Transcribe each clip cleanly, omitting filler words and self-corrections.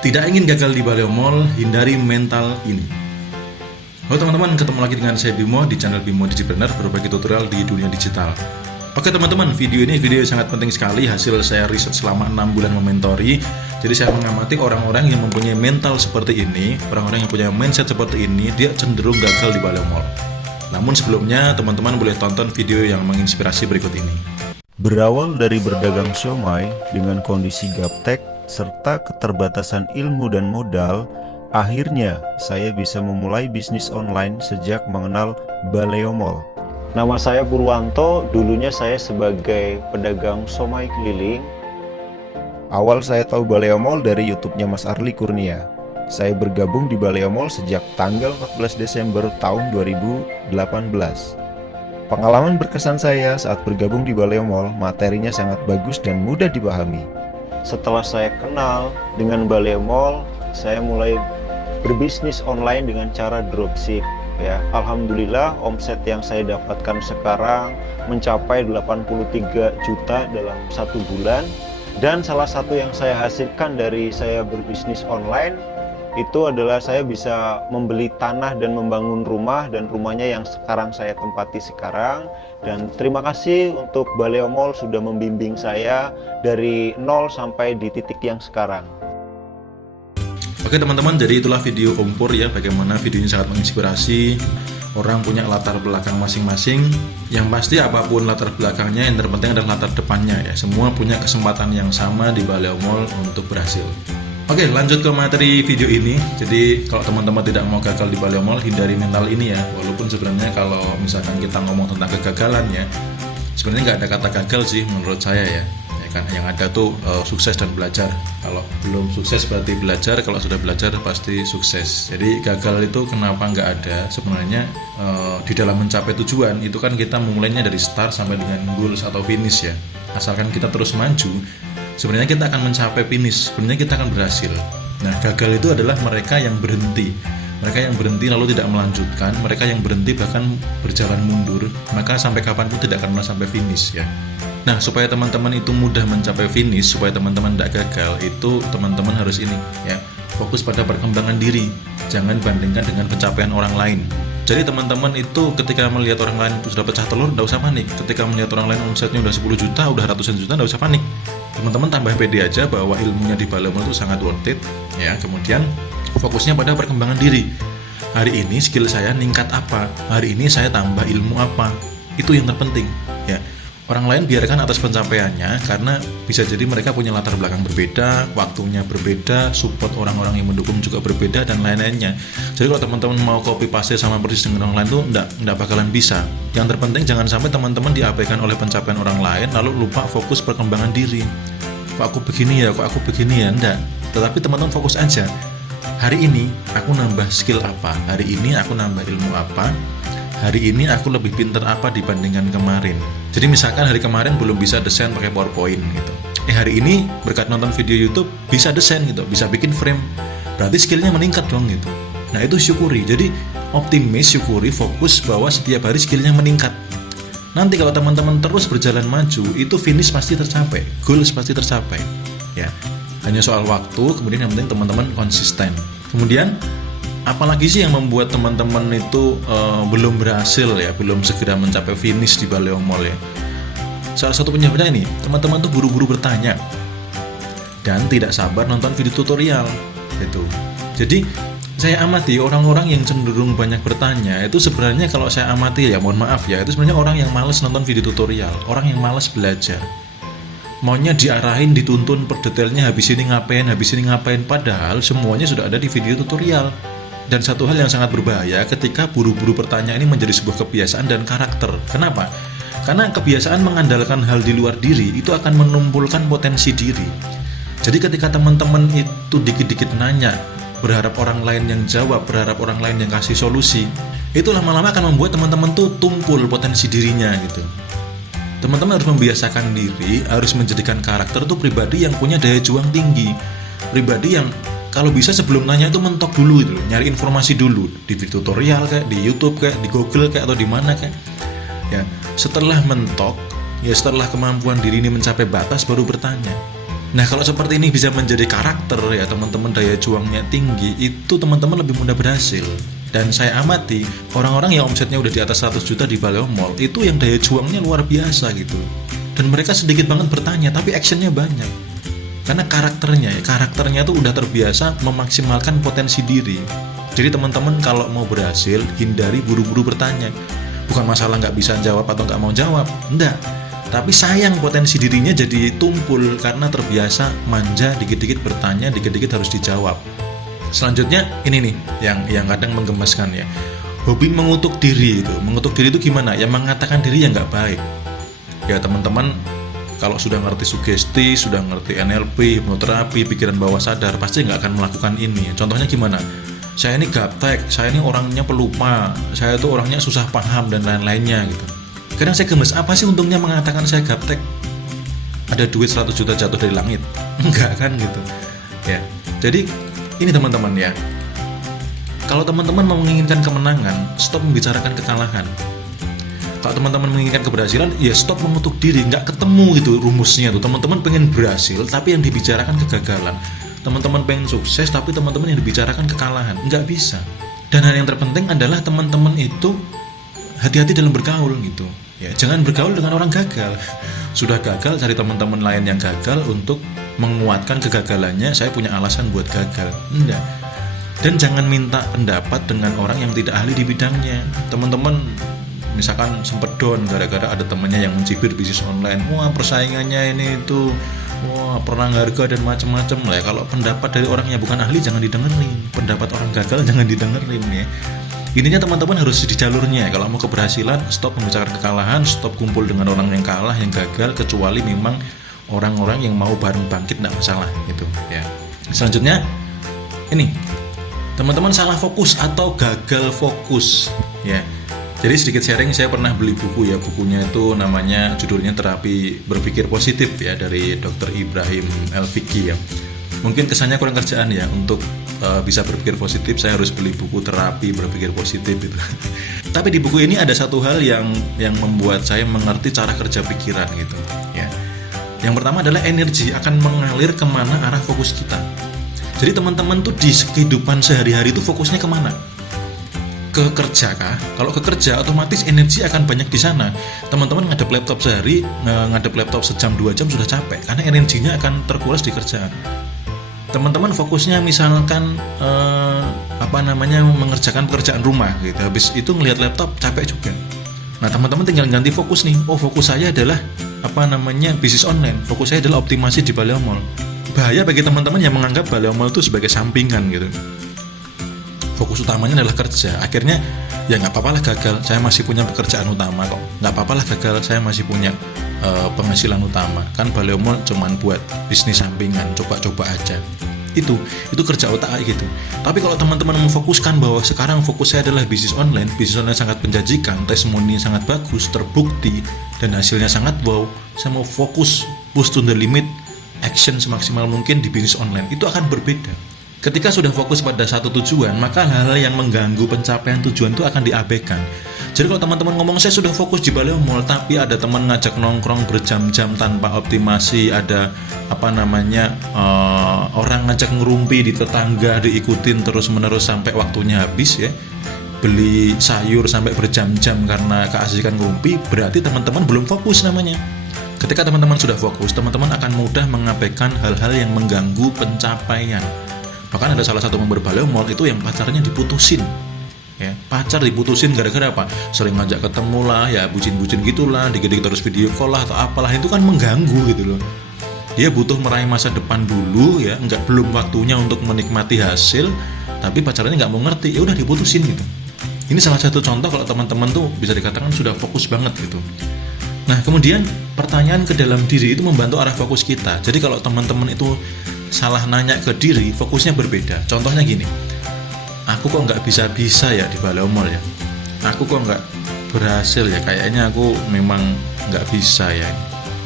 Tidak ingin gagal di Baleo Mall, hindari mental ini. Halo teman-teman, ketemu lagi dengan saya Bimo di channel Bimo Digipreneur, berbagi tutorial di dunia digital. Oke teman-teman, video ini sangat penting sekali, hasil saya riset selama 6 bulan mementori. Jadi saya mengamati orang-orang yang mempunyai mental seperti ini, orang-orang yang punya mindset seperti ini, dia cenderung gagal di Baleo Mall. Namun sebelumnya, teman-teman boleh tonton video yang menginspirasi berikut ini. Berawal dari berdagang siomay dengan kondisi gaptek serta keterbatasan ilmu dan modal, akhirnya saya bisa memulai bisnis online sejak mengenal Baleo Mall. Nama saya Purwanto, dulunya saya sebagai pedagang siomay keliling. Awal saya tahu Baleo Mall dari YouTube-nya Mas Arli Kurnia. Saya bergabung di Baleo Mall sejak tanggal 14 Desember tahun 2018. Pengalaman berkesan saya saat bergabung di Baleo Mall, materinya sangat bagus dan mudah dipahami. Setelah saya kenal dengan Baleo Mall, saya mulai berbisnis online dengan cara dropship. Ya, alhamdulillah omset yang saya dapatkan sekarang mencapai 83 juta dalam 1 bulan. Dan salah satu yang saya hasilkan dari saya berbisnis online itu adalah saya bisa membeli tanah dan membangun rumah, dan rumahnya yang sekarang saya tempati sekarang. Dan terima kasih untuk Baleo Mall sudah membimbing saya dari nol sampai di titik yang sekarang. Oke teman-teman, jadi itulah video kompor ya, bagaimana videonya sangat menginspirasi. Orang punya latar belakang masing-masing. Yang pasti apapun latar belakangnya, yang terpenting adalah latar depannya ya. Semua punya kesempatan yang sama di Baleo Mall untuk berhasil. Oke, lanjut ke materi video ini. Jadi kalau teman-teman tidak mau gagal di Baleo Mall, hindari mental ini ya. Walaupun sebenarnya kalau misalkan kita ngomong tentang kegagalan ya, sebenarnya nggak ada kata gagal sih menurut saya ya. Kan yang ada tuh sukses dan belajar. Kalau belum sukses berarti belajar, kalau sudah belajar pasti sukses. Jadi gagal itu kenapa nggak ada sebenarnya, di dalam mencapai tujuan itu kan kita mulainya dari start sampai dengan goals atau finish ya. Asalkan kita terus maju, sebenarnya kita akan mencapai finish, sebenarnya kita akan berhasil. Nah, gagal itu adalah mereka yang berhenti. Mereka yang berhenti lalu tidak melanjutkan, mereka yang berhenti bahkan berjalan mundur, maka sampai kapanpun tidak akan pernah sampai finish ya. Nah, supaya teman-teman itu mudah mencapai finish, supaya teman-teman tidak gagal, itu teman-teman harus ini ya, fokus pada perkembangan diri. Jangan bandingkan dengan pencapaian orang lain. Jadi teman-teman itu ketika melihat orang lain itu sudah pecah telur, tidak usah panik. Ketika melihat orang lain omsetnya udah 10 juta, udah ratusan juta, tidak usah panik. Teman-teman tambah pede aja bahwa ilmunya di Baleo Mall itu sangat worth it ya. Kemudian fokusnya pada perkembangan diri. Hari ini skill saya ningkat apa? Hari ini saya tambah ilmu apa? Itu yang terpenting ya. Orang lain biarkan atas pencapaiannya, karena bisa jadi mereka punya latar belakang berbeda, waktunya berbeda, support orang-orang yang mendukung juga berbeda, dan lain-lainnya. Jadi kalau teman-teman mau copy paste sama persis dengan orang lain tuh enggak bakalan bisa. Yang terpenting jangan sampai teman-teman diabaikan oleh pencapaian orang lain lalu lupa fokus perkembangan diri. Kok aku begini ya, enggak. Tetapi teman-teman fokus aja. Hari ini aku nambah skill apa? Hari ini aku nambah ilmu apa? Hari ini aku lebih pintar apa dibandingkan kemarin. Jadi misalkan hari kemarin belum bisa desain pakai PowerPoint gitu. Hari ini berkat nonton video YouTube bisa desain gitu, bisa bikin frame. Berarti skillnya meningkat dong gitu. Nah itu syukuri. Jadi optimis, syukuri, fokus bahwa setiap hari skillnya meningkat. Nanti kalau teman-teman terus berjalan maju, itu finish pasti tercapai, goals pasti tercapai. Ya, hanya soal waktu. Kemudian yang penting teman-teman konsisten. Kemudian apalagi sih yang membuat teman-teman itu belum berhasil ya, belum segera mencapai finish di Baleo Mall ya. Salah satu penyebabnya ini, teman-teman tuh buru-buru bertanya dan tidak sabar nonton video tutorial gitu. Jadi saya amati orang-orang yang cenderung banyak bertanya itu sebenarnya, kalau saya amati ya, mohon maaf ya, itu sebenarnya orang yang malas nonton video tutorial, orang yang malas belajar. Maunya diarahin, dituntun per detailnya, habis ini ngapain, padahal semuanya sudah ada di video tutorial. Dan satu hal yang sangat berbahaya ketika buru-buru bertanya ini menjadi sebuah kebiasaan dan karakter. Kenapa? Karena kebiasaan mengandalkan hal di luar diri itu akan menumpulkan potensi diri. Jadi ketika teman-teman itu dikit-dikit nanya, berharap orang lain yang jawab, berharap orang lain yang kasih solusi, itu lama-lama akan membuat teman-teman tuh tumpul potensi dirinya gitu. Teman-teman harus membiasakan diri, harus menjadikan karakter tuh pribadi yang punya daya juang tinggi. Pribadi yang kalau bisa sebelum nanya itu mentok dulu gitu, nyari informasi dulu di video tutorial kayak di YouTube kayak di Google kayak atau di mana kayak. Ya, setelah mentok, ya setelah kemampuan diri ini mencapai batas baru bertanya. Nah, kalau seperti ini bisa menjadi karakter ya, teman-teman daya juangnya tinggi, itu teman-teman lebih mudah berhasil. Dan saya amati orang-orang yang omsetnya udah di atas 100 juta di Baleo Mall itu yang daya juangnya luar biasa gitu. Dan mereka sedikit banget bertanya tapi actionnya banyak. Karena karakternya tuh udah terbiasa memaksimalkan potensi diri. Jadi teman-teman kalau mau berhasil, hindari buru-buru bertanya. Bukan masalah nggak bisa jawab atau nggak mau jawab, enggak. Tapi sayang potensi dirinya jadi tumpul karena terbiasa manja, dikit-dikit bertanya, dikit-dikit harus dijawab. Selanjutnya ini nih yang kadang menggemaskan ya. Hobi mengutuk diri itu. Mengutuk diri itu gimana? Ya mengatakan diri yang nggak baik. Ya teman-teman kalau sudah ngerti sugesti, sudah ngerti NLP, hipnoterapi, pikiran bawah sadar, pasti nggak akan melakukan ini. Contohnya gimana? Saya ini gaptek, saya ini orangnya pelupa, saya itu orangnya susah paham dan lain-lainnya gitu. Kadang saya gemes, apa sih untungnya mengatakan saya gaptek? Ada duit 100 juta jatuh dari langit? Enggak kan gitu. Ya. Jadi ini teman-teman ya. Kalau teman-teman menginginkan kemenangan, stop membicarakan kekalahan. Kalau teman-teman menginginkan keberhasilan, ya stop mengutuk diri. Nggak ketemu gitu rumusnya tuh. Teman-teman pengen berhasil, tapi yang dibicarakan kegagalan. Teman-teman pengen sukses, tapi teman-teman yang dibicarakan kekalahan. Nggak bisa. Dan hal yang terpenting adalah teman-teman itu hati-hati dalam bergaul gitu. Ya, jangan bergaul dengan orang gagal. Sudah gagal, cari teman-teman lain yang gagal untuk menguatkan kegagalannya. Saya punya alasan buat gagal. Enggak. Dan jangan minta pendapat dengan orang yang tidak ahli di bidangnya. Teman-teman misalkan sempet down gara-gara ada temannya yang mencibir bisnis online. Wah, persaingannya ini itu, wah, perang harga dan macam-macam lah ya. Kalau pendapat dari orang yang bukan ahli jangan didengerin. Pendapat orang gagal jangan didengerin ya. Intinya teman-teman harus di jalurnya. Kalau mau keberhasilan, stop membicarakan kekalahan, stop kumpul dengan orang yang kalah, yang gagal, kecuali memang orang-orang yang mau bareng bangkit, tidak masalah gitu ya. Selanjutnya ini, teman-teman salah fokus atau gagal fokus ya. Jadi sedikit sharing, saya pernah beli buku ya, bukunya itu namanya, judulnya Terapi Berpikir Positif ya, dari Dr. Ibrahim El-Fiqi ya. Mungkin kesannya kurang kerjaan ya, untuk bisa berpikir positif saya harus beli buku Terapi Berpikir Positif itu. Tapi di buku ini ada satu hal yang membuat saya mengerti cara kerja pikiran gitu ya. Yang pertama adalah energi akan mengalir kemana arah fokus kita. Jadi teman-teman tuh di kehidupan sehari-hari itu fokusnya kemana? Ke kerja kah? Kalau ke kerja otomatis energi akan banyak di sana. Teman-teman ngadep laptop sehari, ngadep laptop sejam 2 jam sudah capek karena energinya akan terkuras di kerjaan. Teman-teman fokusnya misalkan mengerjakan pekerjaan rumah gitu. Habis itu ngelihat laptop capek juga. Nah, teman-teman tinggal ganti fokus nih. Oh, fokus saya adalah bisnis online. Fokus saya adalah optimasi di Baleo Mall. Bahaya bagi teman-teman yang menganggap Baleo Mall itu sebagai sampingan gitu. Fokus utamanya adalah kerja. Akhirnya ya nggak apa-apa lah gagal, saya masih punya pekerjaan utama kok. Nggak apa-apa lah gagal, saya masih punya penghasilan utama. Kan Baleo Mall cuman buat bisnis sampingan, coba-coba aja. Itu kerja otak gitu. Tapi kalau teman-teman memfokuskan bahwa sekarang fokus saya adalah bisnis online sangat menjanjikan, testimoni sangat bagus, terbukti, dan hasilnya sangat wow. Saya mau fokus, push to the limit, action semaksimal mungkin di bisnis online. Itu akan berbeda. Ketika sudah fokus pada satu tujuan, maka hal-hal yang mengganggu pencapaian tujuan itu akan diabaikan. Jadi kalau teman-teman ngomong saya sudah fokus di Baleo Mall, tapi ada teman ngajak nongkrong berjam-jam tanpa optimasi, ada orang ngajak ngerumpi di tetangga, diikutin terus-menerus sampai waktunya habis ya, beli sayur sampai berjam-jam karena keasikan ngerumpi, berarti teman-teman belum fokus namanya. Ketika teman-teman sudah fokus, teman-teman akan mudah mengabaikan hal-hal yang mengganggu pencapaian. Bahkan ada salah satu member Baleo Mall itu yang pacarnya diputusin ya. Pacar diputusin gara-gara apa? Sering ngajak ketemu lah ya, bucin-bucin gitulah, dikit-dikit terus video call lah atau apalah. Itu kan mengganggu gitu loh. Dia butuh meraih masa depan dulu ya, belum waktunya untuk menikmati hasil, tapi pacarnya nggak mau ngerti, ya udah diputusin gitu. Ini salah satu contoh kalau teman-teman tuh bisa dikatakan sudah fokus banget gitu. Nah, kemudian pertanyaan ke dalam diri itu membantu arah fokus kita. Jadi kalau teman-teman itu salah nanya ke diri, fokusnya berbeda. Contohnya gini, aku kok nggak bisa ya di Baleo Mall ya, aku kok nggak berhasil ya, kayaknya aku memang nggak bisa ya,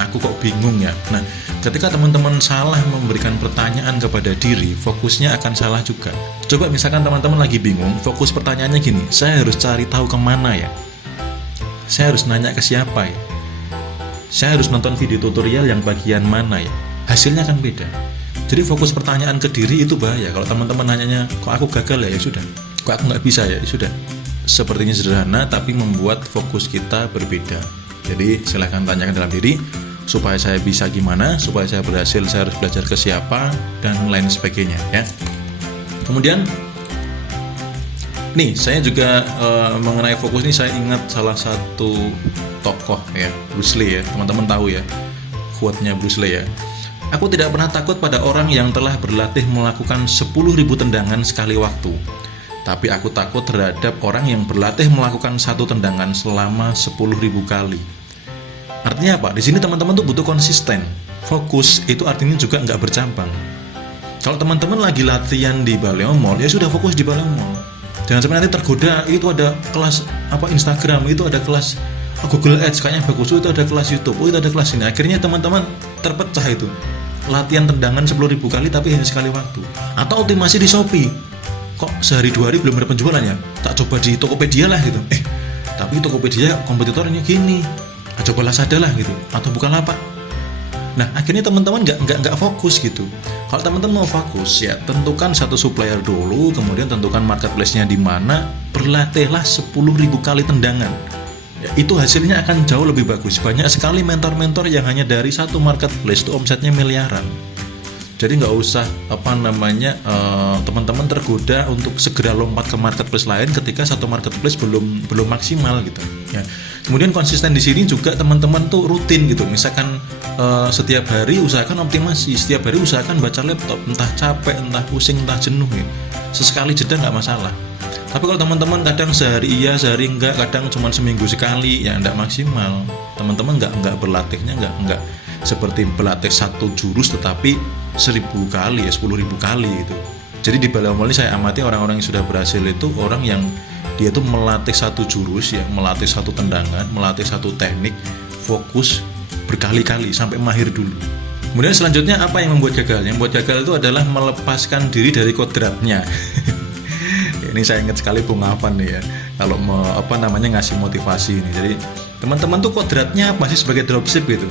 aku kok bingung ya. Nah, ketika teman-teman salah memberikan pertanyaan kepada diri, fokusnya akan salah juga. Coba misalkan teman-teman lagi bingung, fokus pertanyaannya gini, saya harus cari tahu kemana ya, saya harus nanya ke siapa ya, saya harus nonton video tutorial yang bagian mana ya. hasilnya akan beda. Jadi fokus pertanyaan ke diri itu bahaya. Kalau teman-teman nanyanya, kok aku gagal ya sudah, kok aku nggak bisa ya sudah. Sepertinya sederhana tapi membuat fokus kita berbeda. Jadi silahkan tanyakan dalam diri, supaya saya bisa gimana, supaya saya berhasil saya harus belajar ke siapa, dan lain sebagainya ya. Kemudian nih saya juga mengenai fokus ini saya ingat salah satu tokoh ya, Bruce Lee ya, teman-teman tahu ya quote-nya Bruce Lee ya. Aku tidak pernah takut pada orang yang telah berlatih melakukan 10.000 tendangan sekali waktu. Tapi aku takut terhadap orang yang berlatih melakukan satu tendangan selama 10.000 kali. Artinya apa? Di sini teman-teman tuh butuh konsisten. Fokus itu artinya juga nggak bercabang. Kalau teman-teman lagi latihan di Baleo Mall, ya sudah fokus di Baleo Mall. Jangan sampai nanti tergoda, itu ada kelas Instagram, itu ada kelas Google Ads, kayaknya bagus, itu ada kelas YouTube, itu ada kelas ini. Akhirnya teman-teman terpecah itu. Latihan tendangan 10.000 kali tapi hanya sekali waktu. Atau optimasi di Shopee. Kok sehari 2 hari belum ada penjualan ya? Tak coba di Tokopedia lah gitu. Tapi Tokopedia kompetitornya gini. Coba Lazada lah gitu. Atau Bukalapak. Nah, akhirnya teman-teman nggak fokus gitu. Kalau teman-teman mau fokus ya tentukan satu supplier dulu, kemudian tentukan marketplace-nya di mana, berlatihlah 10.000 kali tendangan. Ya, itu hasilnya akan jauh lebih bagus. Banyak sekali mentor-mentor yang hanya dari satu marketplace itu omsetnya miliaran. Jadi nggak usah teman-teman tergoda untuk segera lompat ke marketplace lain ketika satu marketplace belum maksimal gitu. Ya. Kemudian konsisten di sini juga teman-teman tuh rutin gitu. Misalkan setiap hari usahakan optimasi, setiap hari usahakan baca laptop, entah capek, entah pusing, entah jenuh ya. Sesekali jeda nggak masalah. Tapi kalau teman-teman kadang sehari iya, sehari enggak, kadang cuma seminggu sekali, ya enggak maksimal. Teman-teman enggak berlatihnya enggak seperti berlatih satu jurus tetapi 1.000 kali ya, 10.000 kali gitu. Jadi di Baleo Mall saya amati orang-orang yang sudah berhasil itu orang yang dia tuh melatih satu jurus ya, melatih satu tendangan, melatih satu teknik, fokus berkali-kali sampai mahir dulu. Kemudian selanjutnya apa yang membuat gagal? Yang membuat gagal itu adalah melepaskan diri dari kodratnya. Ini saya ingat sekali Bung Afan nih ya, kalau ngasih motivasi ini. Jadi teman-teman tuh kodratnya apa sih sebagai dropship gitu?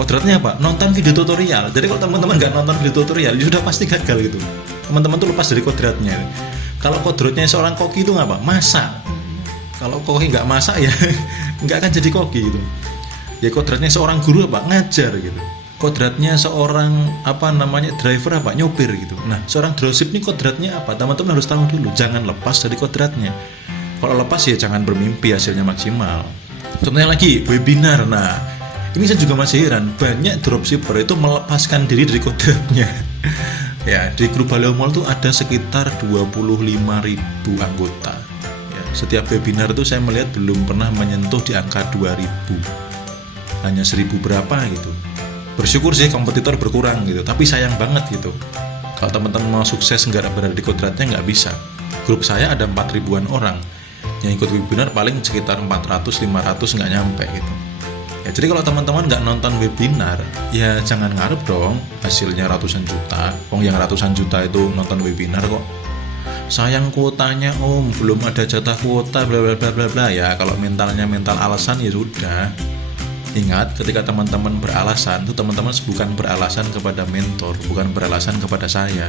Kodratnya apa? Nonton video tutorial. Jadi kalau teman-teman nggak nonton video tutorial, ya sudah pasti gagal gitu. Teman-teman tuh lepas dari kodratnya. Kalau kodratnya seorang koki itu apa? Masak. Kalau koki nggak masak ya nggak akan jadi koki gitu. Ya kodratnya seorang guru apa? Ngajar gitu. Kodratnya seorang driver apa? Nyopir gitu. Nah, seorang dropship ini kodratnya apa? Teman-teman harus tahu dulu. Jangan lepas dari kodratnya. Kalau lepas ya jangan bermimpi hasilnya maksimal. Contohnya lagi webinar. Nah, ini saya juga masih heran. Banyak dropshipper itu melepaskan diri dari kodratnya. Ya, di grup Baleo Mall tuh ada sekitar 25.000 anggota. Ya, setiap webinar itu saya melihat belum pernah menyentuh di angka 2.000. Hanya 1.000 berapa gitu. Bersyukur sih kompetitor berkurang gitu, tapi sayang banget gitu. Kalau teman-teman mau sukses nggak berada di kodratnya nggak bisa. Grup saya ada 4.000-an orang yang ikut webinar, paling sekitar 400-500 nggak nyampe gitu. Ya, jadi kalau teman-teman nggak nonton webinar, ya jangan ngarep dong hasilnya ratusan juta. Yang ratusan juta itu nonton webinar kok. Sayang kuotanya om, belum ada jatah kuota, bla bla bla bla bla. Ya kalau mentalnya mental alasan ya sudah. Ingat, ketika teman-teman beralasan, itu teman-teman bukan beralasan kepada mentor, bukan beralasan kepada saya,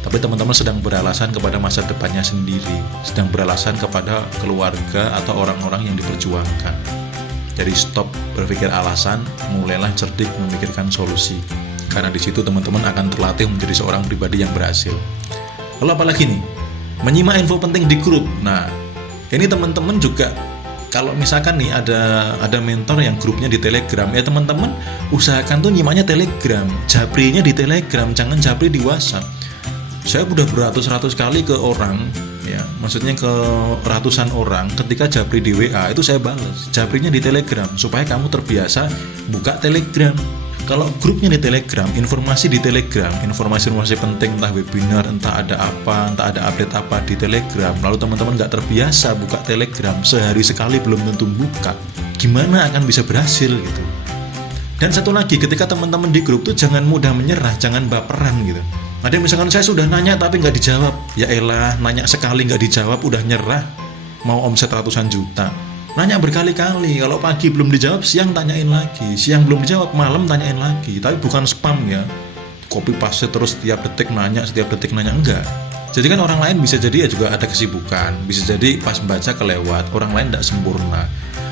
tapi teman-teman sedang beralasan kepada masa depannya sendiri, sedang beralasan kepada keluarga atau orang-orang yang diperjuangkan. Jadi stop berpikir alasan, mulailah cerdik memikirkan solusi. Karena di situ teman-teman akan terlatih menjadi seorang pribadi yang berhasil. Lalu apalagi nih? Menyimak info penting di grup. Nah, ini teman-teman juga kalau misalkan nih ada mentor yang grupnya di Telegram, ya teman-teman usahakan tuh nyimaknya Telegram, japrinya di Telegram, jangan japri di WhatsApp. Saya udah beratus-ratus kali ke orang, ya, maksudnya ke ratusan orang, ketika japri di WA itu saya balas, japrinya di Telegram supaya kamu terbiasa buka Telegram. Kalau grupnya di Telegram, informasi di Telegram, informasi penting, entah webinar, entah ada apa, entah ada update apa di Telegram, lalu teman-teman nggak terbiasa buka Telegram, sehari sekali belum tentu buka, gimana akan bisa berhasil gitu. Dan satu lagi, ketika teman-teman di grup tuh jangan mudah menyerah, jangan baperan gitu. Ada yang misalkan saya sudah nanya tapi nggak dijawab, ya elah, nanya sekali nggak dijawab udah nyerah, mau omset ratusan juta. Nanya berkali-kali, kalau pagi belum dijawab, siang tanyain lagi, siang belum dijawab, malam tanyain lagi. Tapi bukan spam ya, copy paste terus setiap detik nanya, enggak. Jadi kan orang lain bisa jadi ya juga ada kesibukan, bisa jadi pas baca kelewat, orang lain tidak sempurna.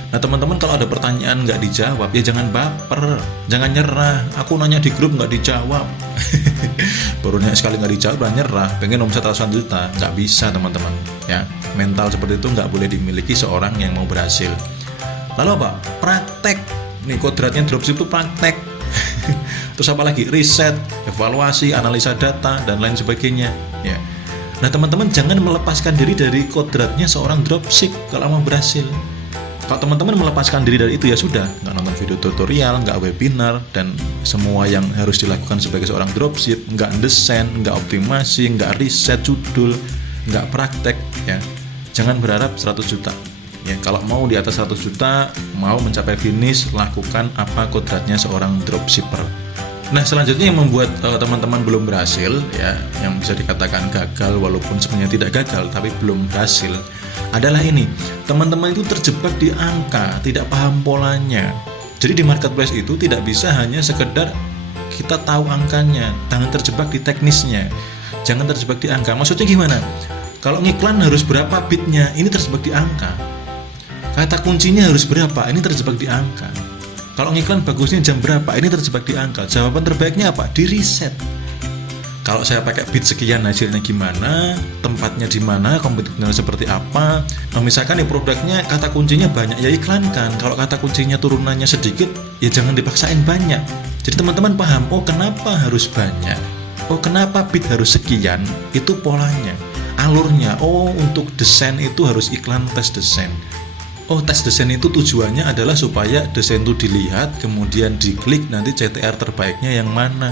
Nah teman-teman, kalau ada pertanyaan nggak dijawab, ya jangan baper, jangan nyerah. Aku nanya di grup nggak dijawab, baru nanya sekali nggak dijawab, udah nyerah, pengen omset ratusan juta, nggak bisa teman-teman. Ya, mental seperti itu nggak boleh dimiliki seorang yang mau berhasil. Lalu apa? Praktek. Nih kodratnya dropship itu praktek. Terus apa lagi? Riset, evaluasi, analisa data, dan lain sebagainya. Ya. Nah teman-teman, jangan melepaskan diri dari kodratnya seorang dropship kalau mau berhasil. Kalau teman-teman melepaskan diri dari itu, ya sudah, nggak nonton video tutorial, nggak webinar, dan semua yang harus dilakukan sebagai seorang dropship, nggak desain, nggak optimasi, nggak riset judul, nggak praktek, ya. Jangan berharap 100 juta. Ya, kalau mau di atas 100 juta, mau mencapai finish, lakukan apa kodratnya seorang dropshipper. Nah, selanjutnya yang membuat teman-teman belum berhasil, ya, yang bisa dikatakan gagal walaupun sebenarnya tidak gagal, tapi belum berhasil, adalah ini. Teman-teman itu terjebak di angka, tidak paham polanya. Jadi di marketplace itu tidak bisa hanya sekedar kita tahu angkanya, jangan terjebak di teknisnya, jangan terjebak di angka. Maksudnya gimana? Kalau ngiklan harus berapa bitnya, ini terjebak di angka. Kata kuncinya harus berapa, ini terjebak di angka. Kalau ngiklan bagusnya jam berapa, ini terjebak di angka. Jawaban terbaiknya apa? Di riset. Kalau saya pakai bit sekian, hasilnya gimana, tempatnya di mana, kompetitornya seperti apa. Nah, misalkan produknya kata kuncinya banyak, ya iklankan. Kalau kata kuncinya turunannya sedikit, ya jangan dipaksain banyak. Jadi teman-teman paham, oh kenapa harus banyak, oh kenapa bit harus sekian, itu polanya, alurnya. Oh untuk desain itu harus iklan tes desain. Oh tes desain itu tujuannya adalah supaya desain itu dilihat, kemudian diklik, nanti CTR terbaiknya yang mana.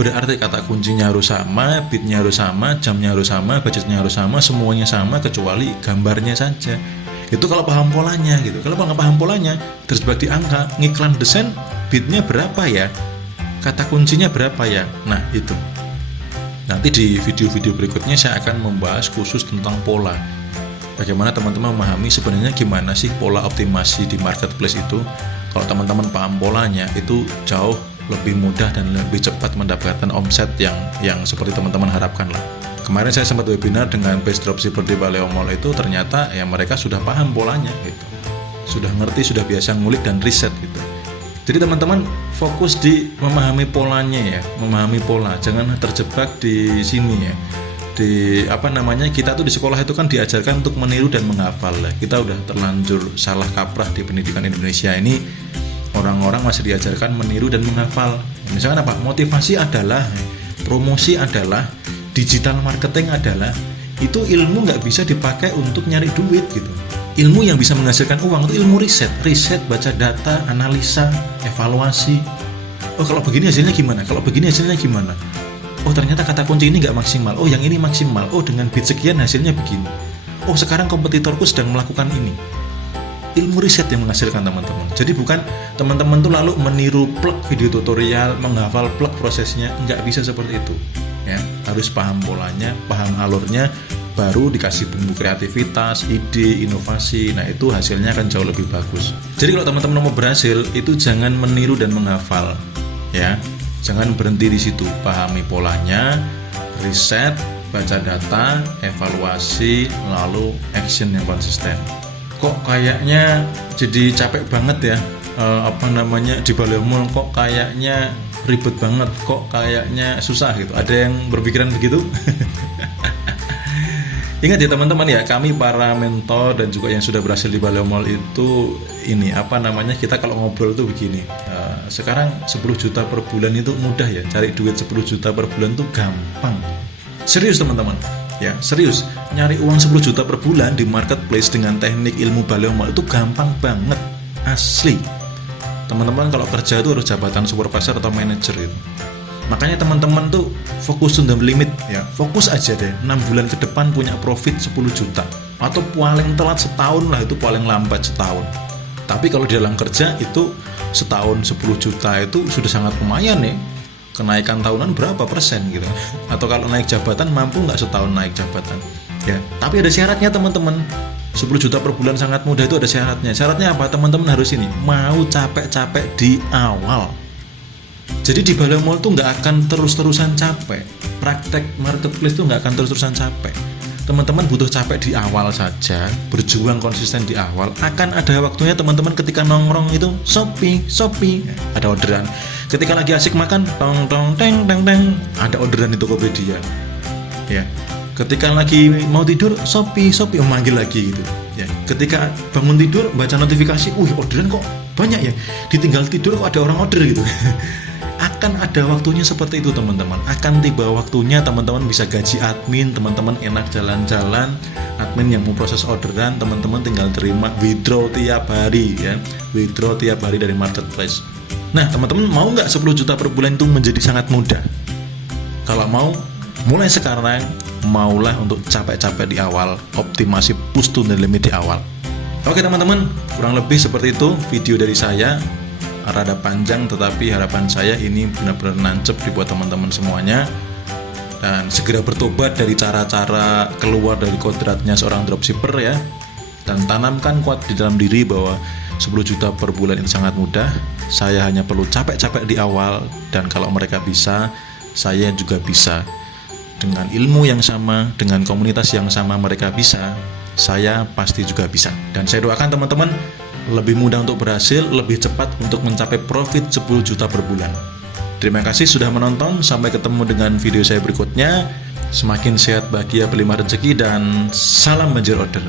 Berarti kata kuncinya harus sama, bitnya harus sama, jamnya harus sama, budgetnya harus sama, semuanya sama kecuali gambarnya saja. Itu kalau paham polanya gitu. Kalau nggak paham polanya, terjebak di angka, ngiklan desain, bitnya berapa ya? Kata kuncinya berapa ya? Nah itu. Nanti di video-video berikutnya saya akan membahas khusus tentang pola. Bagaimana teman-teman memahami sebenarnya gimana sih pola optimasi di marketplace itu. Kalau teman-teman paham polanya, itu jauh lebih mudah dan lebih cepat mendapatkan omset yang seperti teman-teman harapkan lah. Kemarin saya sempat webinar dengan best dropshipper di Baleo Mall, itu ternyata ya mereka sudah paham polanya gitu. Sudah ngerti, sudah biasa ngulik dan riset gitu. Jadi teman-teman fokus di memahami polanya ya, memahami pola. Jangan terjebak di sini ya. Kita tuh di sekolah itu kan diajarkan untuk meniru dan menghafal lah. Kita udah terlanjur salah kaprah di pendidikan Indonesia ini. Orang-orang masih diajarkan meniru dan menghafal. Misalkan apa? Motivasi adalah, promosi adalah, digital marketing adalah. Itu ilmu nggak bisa dipakai untuk nyari duit gitu. Ilmu yang bisa menghasilkan uang itu ilmu riset, baca data, analisa, evaluasi. Oh kalau begini hasilnya gimana? Kalau begini hasilnya gimana? Oh ternyata kata kunci ini nggak maksimal. Oh yang ini maksimal. Oh dengan bit sekian hasilnya begini. Oh sekarang kompetitorku sedang melakukan ini. Ilmu riset yang menghasilkan teman-teman. Jadi bukan teman-teman tuh lalu meniru plug video tutorial, menghafal plug prosesnya, nggak bisa seperti itu. Ya, harus paham polanya, paham alurnya, baru dikasih bumbu kreativitas, ide, inovasi. Nah itu hasilnya akan jauh lebih bagus. Jadi kalau teman-teman mau berhasil, itu jangan meniru dan menghafal, ya. Jangan berhenti di situ. Pahami polanya, riset, baca data, evaluasi, lalu action yang konsisten. Kok kayaknya jadi capek banget ya, di Baleo Mall kok kayaknya ribet banget, kok kayaknya susah gitu. Ada yang berpikiran begitu? Ingat ya teman-teman ya, kami para mentor dan juga yang sudah berhasil di Baleo Mall itu kita kalau ngobrol tuh begini. Sekarang 10 juta per bulan itu mudah ya, cari duit 10 juta per bulan tuh gampang. Serius teman-teman. Ya, serius, nyari uang 10 juta per bulan di marketplace dengan teknik ilmu Baleo Mall itu gampang banget, asli. Teman-teman kalau kerja itu harus jabatan supervisor atau manajer itu. Makanya teman-teman tuh fokus to the limit ya, fokus aja deh 6 bulan ke depan punya profit 10 juta. Atau paling telat setahun lah, itu paling lambat setahun. Tapi kalau di dalam kerja itu setahun 10 juta itu sudah sangat lumayan nih. Kenaikan tahunan berapa persen gitu. Atau kalau naik jabatan mampu nggak setahun naik jabatan ya. Tapi ada syaratnya teman-teman. 10 juta per bulan sangat mudah itu ada syaratnya. Syaratnya apa? Teman-teman harus ini, mau capek-capek di awal. Jadi di Bala Mall tuh nggak akan terus-terusan capek. Praktek marketplace tuh nggak akan terus-terusan capek. Teman-teman butuh capek di awal saja, berjuang konsisten di awal. Akan ada waktunya teman-teman ketika nongkrong itu Shopee, ada orderan. Ketika lagi asik makan, tong teng, ada orderan di Tokopedia. Ya. Ketika lagi mau tidur, Shopee memanggil lagi gitu. Ya. Ketika bangun tidur, baca notifikasi, orderan kok banyak ya. Ditinggal tidur kok ada orang order gitu. Akan ada waktunya seperti itu teman-teman. Akan tiba waktunya teman-teman bisa gaji admin, teman-teman enak jalan-jalan, admin yang mau proses orderan, teman-teman tinggal terima withdraw tiap hari ya, withdraw tiap hari dari marketplace. Nah teman-teman mau nggak 10 juta per bulan itu menjadi sangat mudah? Kalau mau, mulai sekarang maulah untuk capek-capek di awal, optimasi push to the limit di awal. Oke teman-teman, kurang lebih seperti itu video dari saya. Rada panjang tetapi harapan saya ini benar-benar nancep dibuat teman-teman semuanya, dan segera bertobat dari cara-cara keluar dari kodratnya seorang dropshipper ya, dan tanamkan kuat di dalam diri bahwa 10 juta per bulan ini sangat mudah. Saya hanya perlu capek-capek di awal, dan kalau mereka bisa, saya juga bisa. Dengan ilmu yang sama, dengan komunitas yang sama mereka bisa, saya pasti juga bisa. Dan saya doakan teman-teman lebih mudah untuk berhasil, lebih cepat untuk mencapai profit 10 juta per bulan. Terima kasih sudah menonton, sampai ketemu dengan video saya berikutnya. Semakin sehat, bahagia, berlimpah rezeki, dan salam banjir order.